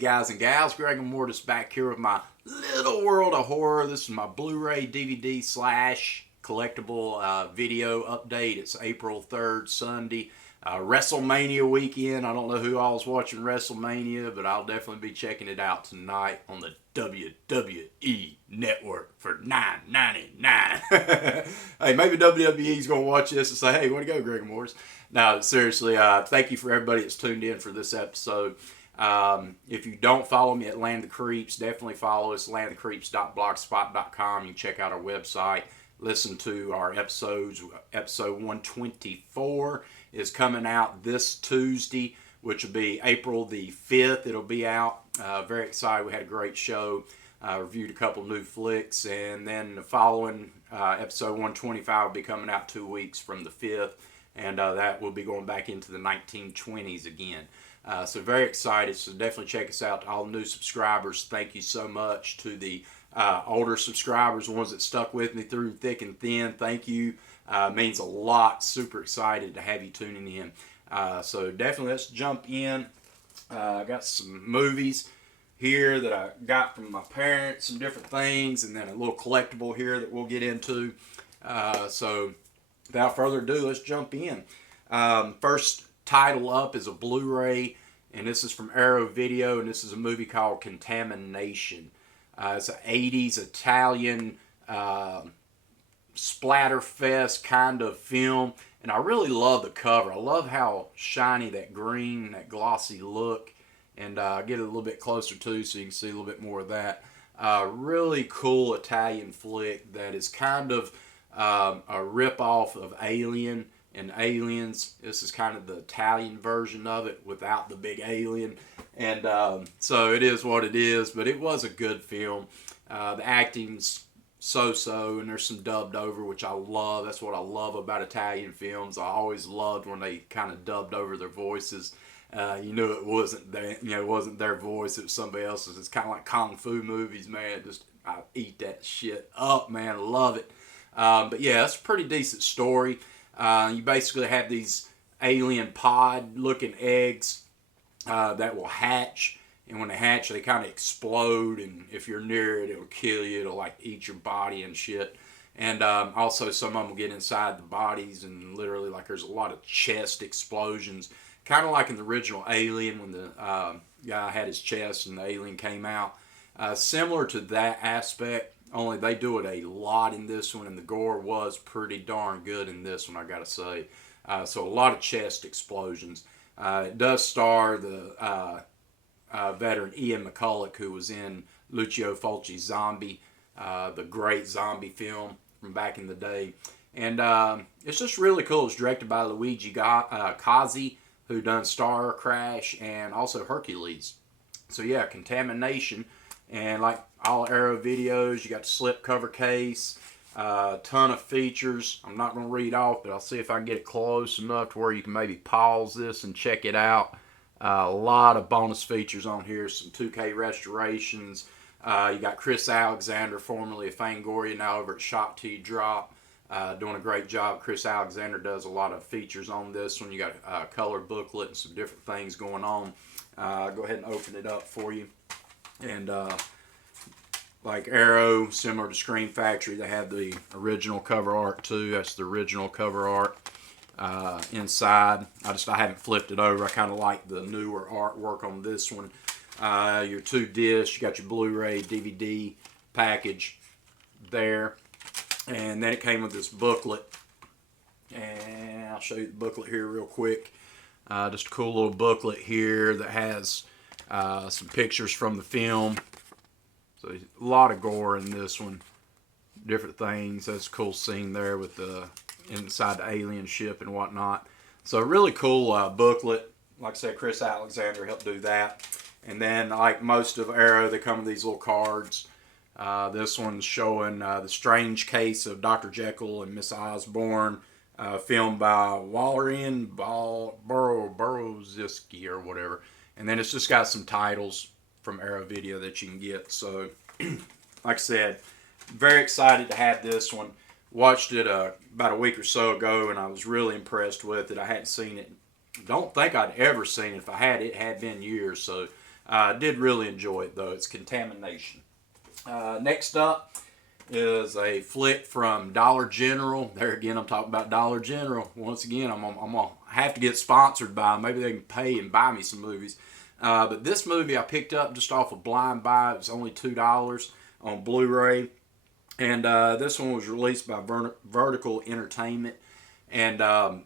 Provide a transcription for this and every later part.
guys and gals. Greg and Mortis back here with my little world of horror. This is my Blu-ray DVD slash collectible video update. It's April 3rd, Sunday. WrestleMania weekend. I don't know who all's watching WrestleMania, but I'll definitely be checking it out tonight on the WWE Network for $9.99. Hey, maybe WWE's going to watch this and say, hey, way to go, Greg and Mortis. No, seriously, thank you for everybody that's tuned in for this episode. If you don't follow me at Land of the Creeps, definitely follow us, landofthecreeps.blogspot.com. You can check out our website, listen to our episodes. Episode 124 is coming out this Tuesday, which will be April the 5th. It'll be out. Very excited. We had a great show. Reviewed a couple new flicks. And then the following episode 125 will be coming out 2 weeks from the 5th. And that will be going back into the 1920s again. So very excited. So definitely check us out. To all new subscribers, thank you so much. To the older subscribers, the ones that stuck with me through thick and thin, thank you. Means a lot. Super excited to have you tuning in. So definitely let's jump in. I got some movies here that I got from my parents, some different things, and then a little collectible here that we'll get into. So without further ado, let's jump in. First title up is a Blu-ray, and this is from Arrow Video, and this is a movie called Contamination. It's an 80s Italian splatterfest kind of film, and I really love the cover. I love how shiny that green, that glossy look, and I'll get it a little bit closer too so you can see a little bit more of that. Really cool Italian flick that is kind of a rip-off of Alien and Aliens. This is kind of the Italian version of it without the big alien, and so it is what it is, but it was a good film. The acting's so-so, and there's some dubbed over, which I love. That's what I love about Italian films. I always loved when they kind of dubbed over their voices. You knew it wasn't it wasn't their voice, it was somebody else's. It's kind of like kung fu movies, man. I eat that shit up, man. I love it. But yeah, it's a pretty decent story. You basically have these alien pod-looking eggs that will hatch. And when they hatch, they kind of explode, and if you're near it, it'll kill you. It'll like eat your body and shit. And also some of them will get inside the bodies, and literally like there's a lot of chest explosions. Kind of like in the original Alien when the guy had his chest and the alien came out. Similar to that aspect, only they do it a lot in this one, and the gore was pretty darn good in this one, I gotta say. So a lot of chest explosions. It does star the veteran Ian McCulloch, who was in Lucio Fulci's Zombie, the great zombie film from back in the day. And it's just really cool. It's directed by Luigi Cozzi, who done Star Crash and also Hercules. So yeah, Contamination. And like all Arrow videos, you got the slip cover case, a ton of features. I'm not going to read off, but I'll see if I can get it close enough to where you can maybe pause this and check it out. A lot of bonus features on here, some 2K restorations. You got Chris Alexander, formerly of Fangoria, now over at Shop T Drop, doing a great job. Chris Alexander does a lot of features on this one. You got a color booklet and some different things going on. Go ahead and open it up for you. And like Arrow, similar to Scream Factory, they have the original cover art too. That's the original cover art. Inside, I haven't flipped it over. I kind of like the newer artwork on this one. Your 2 discs, you got your Blu-ray DVD package there, and then it came with this booklet, and I'll show you the booklet here real quick. Just a cool little booklet here that has some pictures from the film. So a lot of gore in this one, different things. That's a cool scene there with the inside the alien ship and whatnot. So a really cool booklet. Like I said, Chris Alexander helped do that. And then, like most of Arrow, they come with these little cards. This one's showing the strange case of Dr. Jekyll and Miss Osborne, filmed by Walerian Borowski or whatever. And then it's just got some titles from Arrow Video that you can get. So, like I said, very excited to have this one. Watched it about a week or so ago, and I was really impressed with it. I hadn't seen it. Don't think I'd ever seen it. If I had, it had been years. So Did really enjoy it though. It's Contamination. Next up is a flick from Dollar General. There again, I'm talking about Dollar General. Once again, I'm gonna have to get sponsored by them. Maybe they can pay and buy me some movies. But this movie I picked up just off of blind buy. It was only $2 on Blu-ray, and this one was released by Vertical Entertainment. And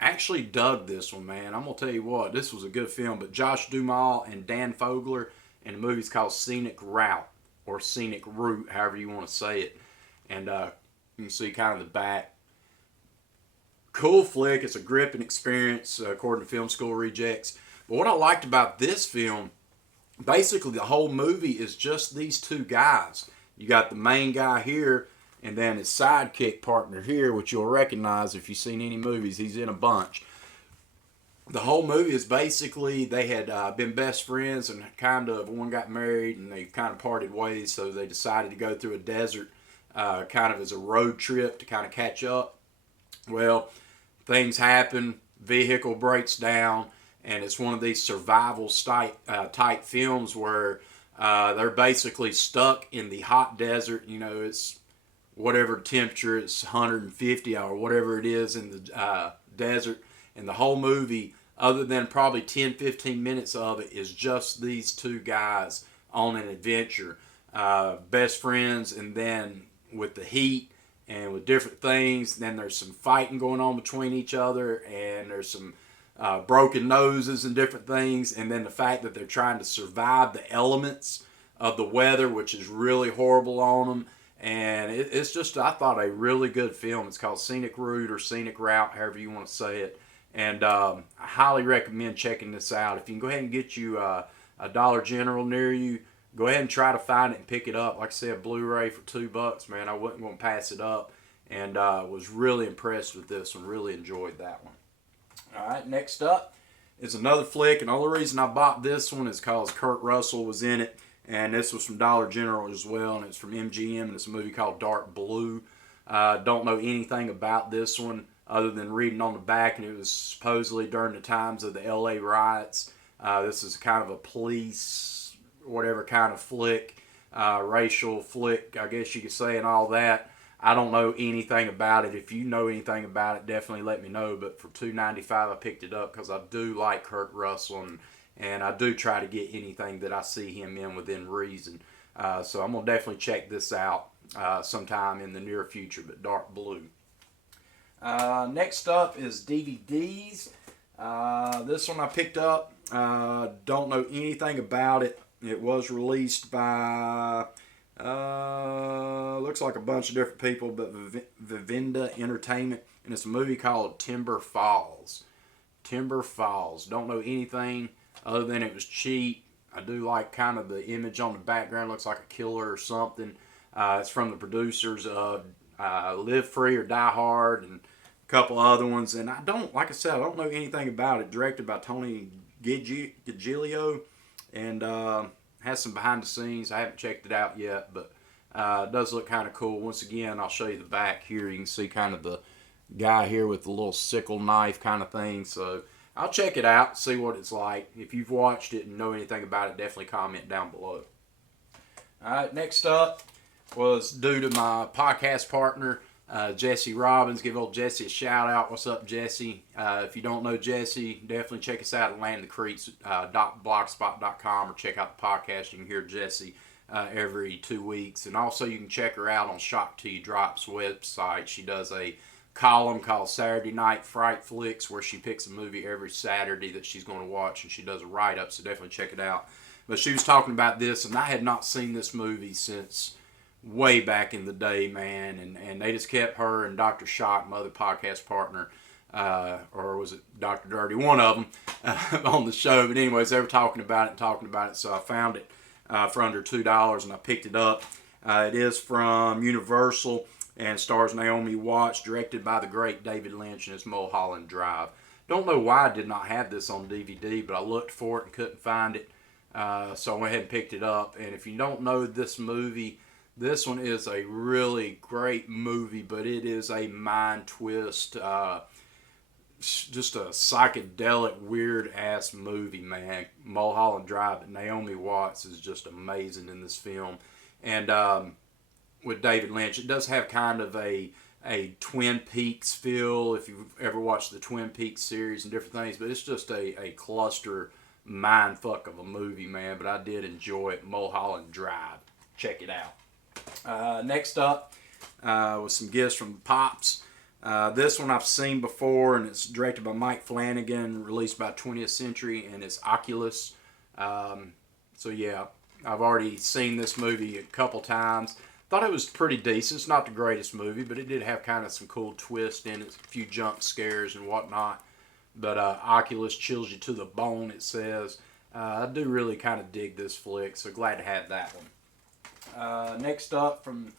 actually dug this one, man. I'm gonna tell you what, this was a good film. But Josh Duhamel and Dan Fogler, and the movie's called Scenic Route or Scenic Route, however you want to say it. And you can see kind of the back. Cool flick. It's a gripping experience, according to Film School Rejects. But what I liked about this film, basically the whole movie is just these two guys. You got the main guy here, and then his sidekick partner here, which you'll recognize if you've seen any movies. He's in a bunch. The whole movie is basically they had been best friends, and kind of one got married and they kind of parted ways, so they decided to go through a desert kind of as a road trip to kind of catch up. Well, things happen, vehicle breaks down, and it's one of these survival type films where they're basically stuck in the hot desert. You know, it's whatever temperature, it's 150 or whatever it is in the desert. And the whole movie, other than probably 10-15 minutes of it, is just these two guys on an adventure. Best friends, and then with the heat and with different things, then there's some fighting going on between each other, and there's some broken noses and different things, and then the fact that they're trying to survive the elements of the weather, which is really horrible on them. And it's just, I thought, a really good film. It's called Scenic Route or Scenic Route, however you want to say it. And I highly recommend checking this out. If you can go ahead and get you a Dollar General near you, go ahead and try to find it and pick it up. Like I said, Blu-ray for $2, man. I wasn't going to pass it up. And was really impressed with this one. Really enjoyed that one. All right, next up is another flick. And the only reason I bought this one is because Kurt Russell was in it. And this was from Dollar General as well, and it's from MGM, and it's a movie called Dark Blue. Don't know anything about this one other than reading on the back, and it was supposedly during the times of the LA riots. This is kind of a police, whatever kind of flick, racial flick, I guess you could say, and all that. I don't know anything about it. If you know anything about it, definitely let me know. But for $2.95, I picked it up because I do like Kurt Russell, and I do try to get anything that I see him in within reason. So I'm going to definitely check this out sometime in the near future, but Dark Blue. Next up is DVDs. This one I picked up. Don't know anything about it. It was released by, looks like a bunch of different people, but Vivinda Entertainment. And it's a movie called Timber Falls. Timber Falls. Don't know anything other than it was cheap. I do like kind of the image on the background. Looks like a killer or something. It's from the producers of Live Free or Die Hard and a couple other ones. And I don't, like I said, I don't know anything about it. Directed by Tony Giglio, and has some behind the scenes. I haven't checked it out yet, but it does look kind of cool. Once again, I'll show you the back here. You can see kind of the guy here with the little sickle knife kind of thing. So I'll check it out, see what it's like. If you've watched it and know anything about it, definitely comment down below. All right, next up was due to my podcast partner, Jesse Robbins. Give old Jesse a shout out. What's up, Jesse? If you don't know Jesse, definitely check us out at landthecreeks.blogspot.com or check out the podcast. You can hear Jesse every 2 weeks. And also you can check her out on Shock Till You Drop's website. She does a column called Saturday Night Fright Flicks, where she picks a movie every Saturday that she's going to watch, and she does a write-up, so definitely check it out. But she was talking about this, and I had not seen this movie since way back in the day, man, and they just kept her and Dr. Shock, my other podcast partner, or was it Dr. Dirty, one of them, on the show. But anyways, they were talking about it, so I found it for under $2, and I picked it up. It is from Universal, and stars Naomi Watts, directed by the great David Lynch, and it's Mulholland Drive. Don't know why I did not have this on DVD, but I looked for it and couldn't find it. So I went ahead and picked it up. And if you don't know this movie, this one is a really great movie, but it is a mind twist. just a psychedelic, weird ass movie, man. Mulholland Drive, but Naomi Watts is just amazing in this film, and with David Lynch, it does have kind of a Twin Peaks feel if you've ever watched the Twin Peaks series and different things, but it's just a cluster mind fuck of a movie, man. But I did enjoy it. Mulholland Drive, check it out. Next up was some gifts from the Pops. This one I've seen before, and it's directed by Mike Flanagan, released by 20th Century, and it's Oculus. So yeah, I've already seen this movie a couple times. Thought it was pretty decent. It's not the greatest movie, but it did have kind of some cool twists in it, a few jump scares and whatnot. But Oculus chills you to the bone, it says. I do really kind of dig this flick, so glad to have that one. Next up from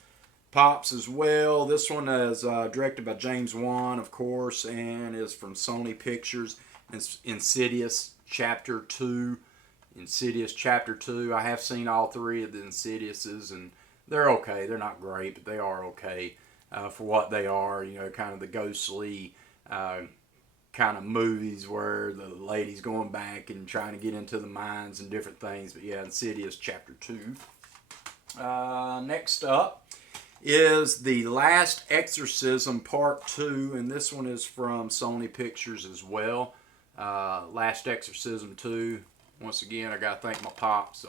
Pops as well. This one is directed by James Wan, of course, and is from Sony Pictures. It's Insidious Chapter 2. Insidious Chapter 2. I have seen all three of the Insidiouses, and they're okay. They're not great, but they are okay for what they are. You know, kind of the ghostly kind of movies where the lady's going back and trying to get into the mines and different things. But yeah, Insidious Chapter 2. Next up is The Last Exorcism Part 2, and this one is from Sony Pictures as well. Last Exorcism 2. Once again, I got to thank my pops,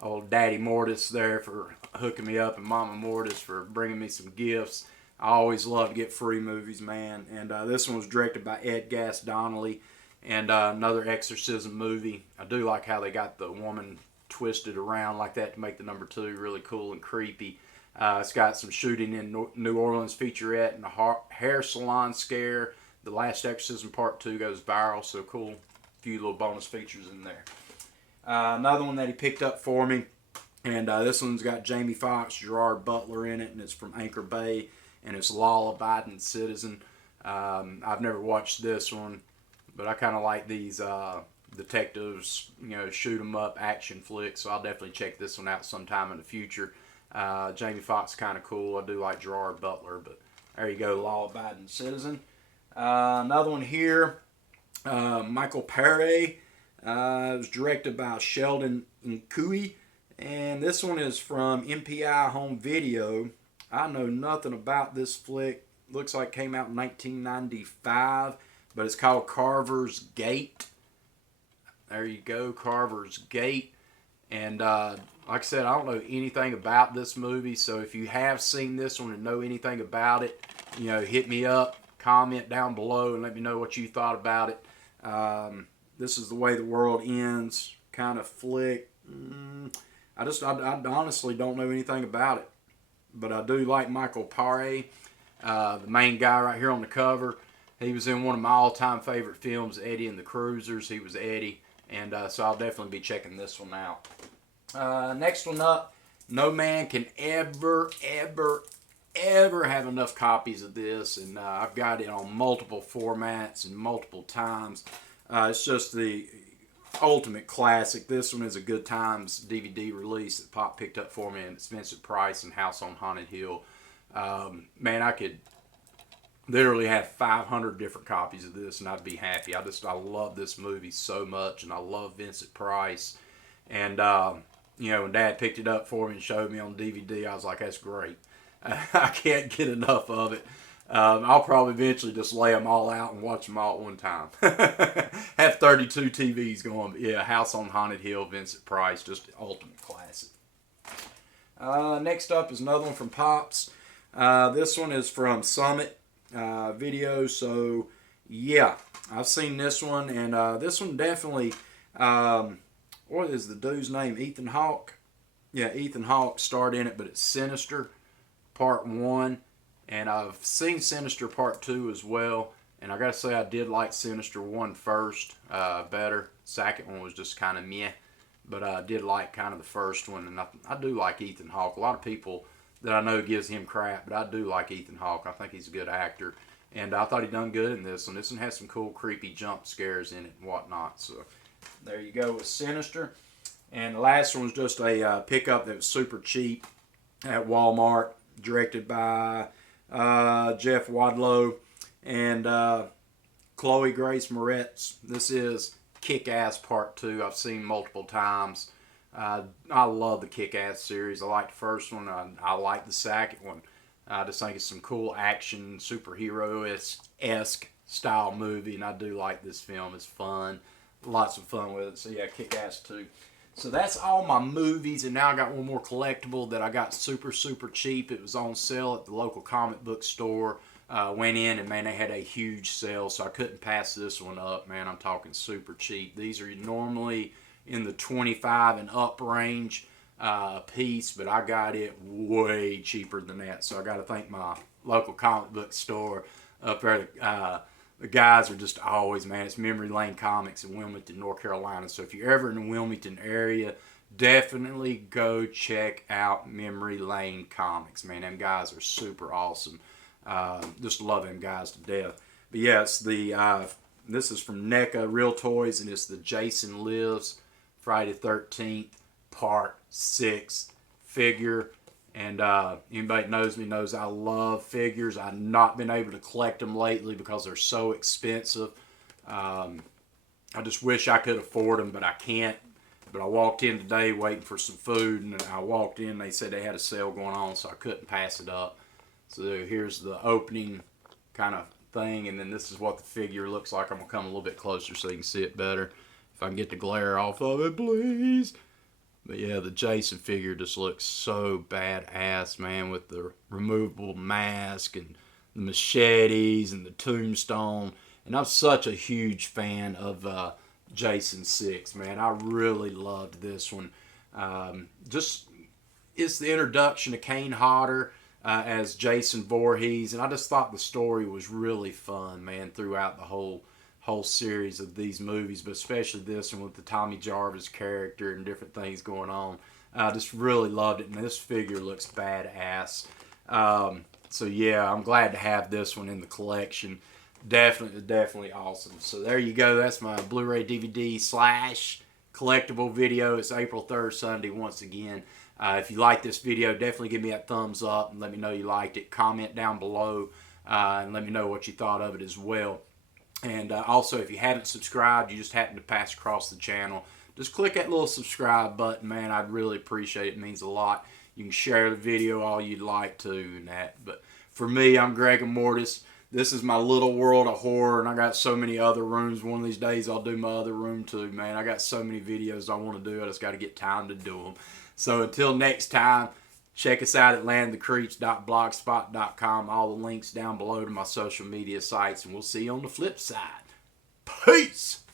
old Daddy Mortis there for hooking me up, and Mama Mortis for bringing me some gifts. I always love to get free movies, man. And this one was directed by Ed Gass Donnelly, and another exorcism movie. I do like how they got the woman twisted around like that to make the number 2 really cool and creepy. It's got some shooting in New Orleans featurette and a hair salon scare. The Last Exorcism Part 2 goes viral, so cool. A few little bonus features in there. Another one that he picked up for me, and this one's got Jamie Foxx, Gerard Butler in it, and it's from Anchor Bay, and it's Law Abiding Citizen. I've never watched this one, but I kind of like these detectives, you know, shoot 'em up action flicks, so I'll definitely check this one out sometime in the future. Jamie Foxx kind of cool. I do like Gerard Butler, but there you go, Law Abiding Citizen. Another one here, Michael Paré. It was directed by Sheldon Nkui, and this one is from MPI Home Video. I know nothing about this flick. Looks like it came out in 1995, but it's called Carver's Gate. There you go, Carver's Gate. And like I said, I don't know anything about this movie, so if you have seen this one and know anything about it, you know, hit me up, comment down below, and let me know what you thought about it. This is The Way the World Ends kind of flick. I honestly don't know anything about it, but I do like Michael Paré, the main guy right here on the cover. He was in one of my all-time favorite films, Eddie and the Cruisers. He was Eddie, and so I'll definitely be checking this one out. Next one up, no man can ever have enough copies of this, and I've got it on multiple formats and multiple times. It's just the ultimate classic. This one is a Good Times DVD release that Pop picked up for me, and it's Vincent Price and House on Haunted Hill. Man, I could literally have 500 different copies of this, and I'd be happy. I love this movie so much, and I love Vincent Price. And you know, when Dad picked it up for me and showed me on DVD, I was like, that's great. I can't get enough of it. I'll probably eventually just lay them all out and watch them all at one time. Have 32 TVs going. But yeah, House on Haunted Hill, Vincent Price, just the ultimate classic. Next up is another one from Pops. This one is from Summit Video. So yeah, I've seen this one, and this one definitely. What is the dude's name? Ethan Hawke. Yeah, Ethan Hawke starred in it, but it's Sinister Part 1. And I've seen Sinister Part 2 as well. And I gotta say, I did like Sinister 1 first better. Second one was just kind of meh. But I did like kind of the first one. And I do like Ethan Hawke. A lot of people that I know gives him crap, but I do like Ethan Hawke. I think he's a good actor. And I thought he done good in this one. This one has some cool, creepy jump scares in it and whatnot. So there you go with Sinister. And the last one was just a pickup that was super cheap at Walmart. Directed by Jeff Wadlow, and Chloe Grace Moretz. This is Kick-Ass Part 2. I've seen multiple times. I love the Kick-Ass series. I like the first one. I like the second one. I just think it's some cool action, superhero-esque style movie, and I do like this film. It's fun. Lots of fun with it. So yeah, Kick-Ass 2. So that's all my movies, and now I got one more collectible that I got super cheap. It was on sale at the local comic book store. Went in, and man, they had a huge sale, so I couldn't pass this one up, man. I'm talking super cheap. These are normally in the 25 and up range a piece, but I got it way cheaper than that. So I got to thank my local comic book store up there. The guys are just always, man, it's Memory Lane Comics in Wilmington, North Carolina. So if you're ever in the Wilmington area, definitely go check out Memory Lane Comics, man. Them guys are super awesome. Just love them guys to death. But yeah, it's this is from NECA Real Toys, and it's the Jason Lives Friday the 13th Part 6 figure. And anybody that knows me knows I love figures. I've not been able to collect them lately because they're so expensive. I just wish I could afford them, but I can't. But I walked in today waiting for some food, and I walked in, they said they had a sale going on, so I couldn't pass it up. So here's the opening kind of thing, and then this is what the figure looks like. I'm going to come a little bit closer so you can see it better. If I can get the glare off of it, please. But yeah, the Jason figure just looks so badass, man, with the removable mask and the machetes and the tombstone. And I'm such a huge fan of Jason 6, man. I really loved this one. It's the introduction to Kane Hodder as Jason Voorhees, and I just thought the story was really fun, man, throughout the whole series of these movies, but especially this one with the Tommy Jarvis character and different things going on. I just really loved it, and this figure looks badass. So yeah, I'm glad to have this one in the collection. Definitely awesome. So there you go. That's my Blu-ray DVD / collectible video. It's April 3rd, Sunday, once again. If you like this video, definitely give me that thumbs up and let me know you liked it. Comment down below and let me know what you thought of it as well. And also, if you haven't subscribed, you just happen to pass across the channel, just click that little subscribe button, man. I'd really appreciate it. It means a lot. You can share the video all you'd like to and that. But for me, I'm Greg Mortis. This is my little world of horror, and I got so many other rooms. One of these days, I'll do my other room too, man. I got so many videos I want to do. I just got to get time to do them. So until next time, check us out at landthecreeps.blogspot.com. All the links down below to my social media sites, and we'll see you on the flip side. Peace!